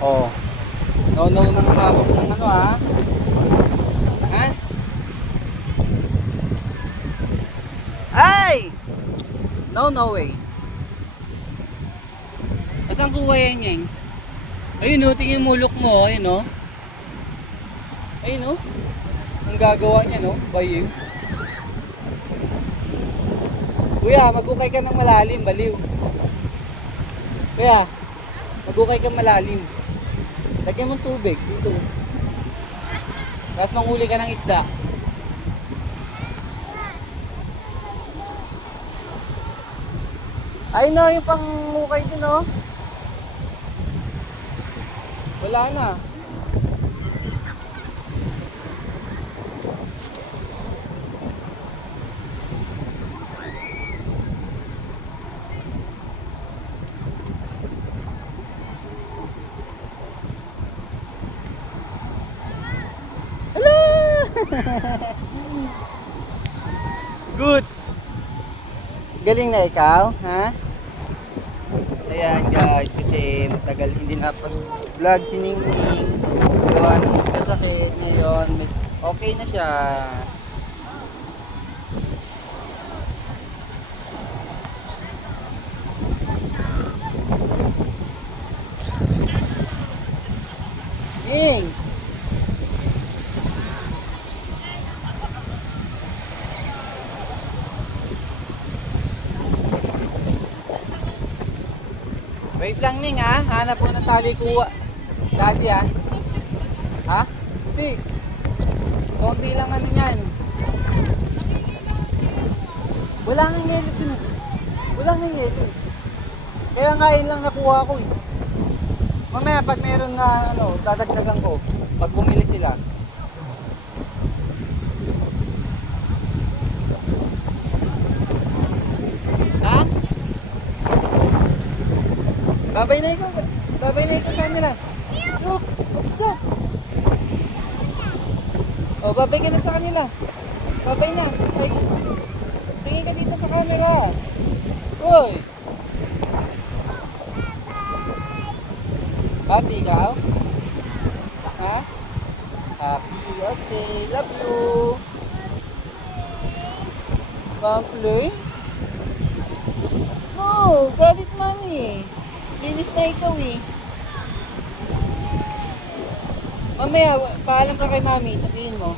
Oh. No no nang hawak ng ano ha. Ha? Ay! No no way. Asan kuha yan yan? Ayun o, tingin mo look mo, ayun o. Ayun o. Ang gagawa niya no, bayim. Kuya, magukay ka ng malalim, baliw. Kuya, magukay ka malalim. Lagyan mo tubig dito. Tapos manghuli ka ng isda. Ayun o, yung panghukay din o. Wala na. Good. Galing na ikaw, ha? Ayan guys, kasi matagal hindi na pag-vlog si Ningning. Gawa ng magkasakit ngayon. Okay na siya. Ning! Wait lang Ning ha, hanap ko ng tali kuha. Daddy ha. Ha? Hindi. Konti lang ano yan. Wala nang ngelo dun. Wala nang ngelo. Kaya nga yun lang nakuha ko eh. Mamaya pag meron na ano, dadagdagan ko. Pag bumili sila. Ha? Babay na ikaw. Babay na ikaw sa kanila. Look, stop. Oh, babay ka na sa kanila. Babay na. Ay, tingin ka dito sa camera. Uy. Happy ikaw? Ha? Happy. Okay. Love you. Play? No, galit mami. Linis na ikaw eh. Mamaya, paalam ka kay mami, sabihin mo.